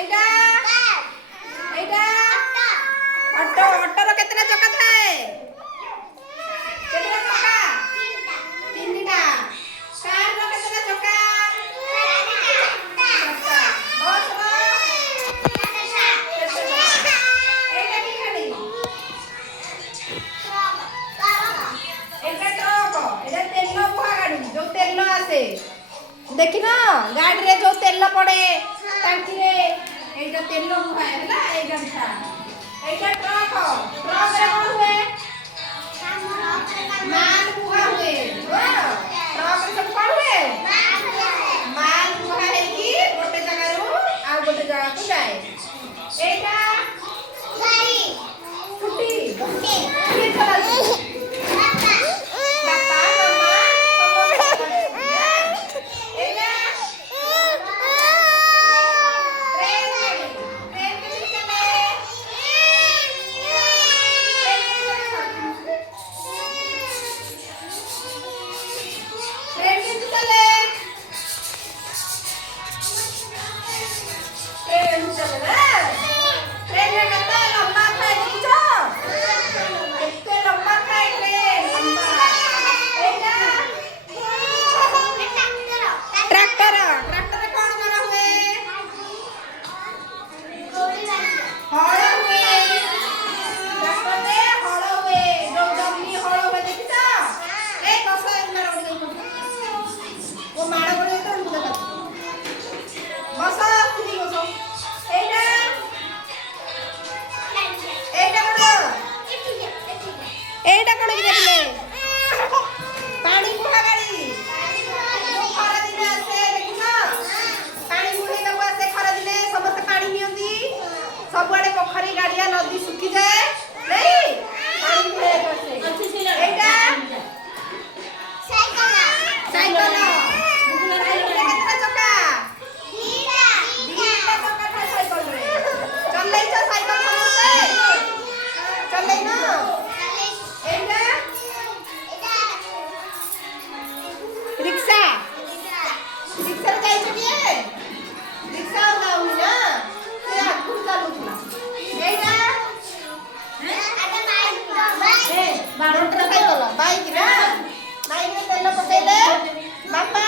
এইটা এইটা অটো অটোর কেতটা চকা থাকে কেতটা চকা তিনটা কারর কেতটা চকা বসর এইটা কি গাড়ি এইটা ট্রক এটা তেল বুয়া গাড়ি जो তেল আসে देखिन गाड़ी रे जो तेल पड़े टांकी रे एटा तेल बुहा हैला ए गंठा एटा ट्रक ट्रक रे कोन हुए माल बुहा हुए ट्रक रे सब कोन हुए माल बुहा है कि गोटे जगह रु आ गोटे जगह को जाए एटा गाड़ी स्कूटी किए चला सबुआड़े पोखरी गाड़िया नदी सुखी जाए नहीं पानी भरे करसे एटा साइकिल साइकिल केतना चक्का दीटा चक्का था साइकिल रे चलै छ साइकिल समस्ते चलै न एटा रिक्शा रिक्शा रे जाई छ के रिक्शा वाला हुई ना बाइक ना बाइक में तेल पकैले बापा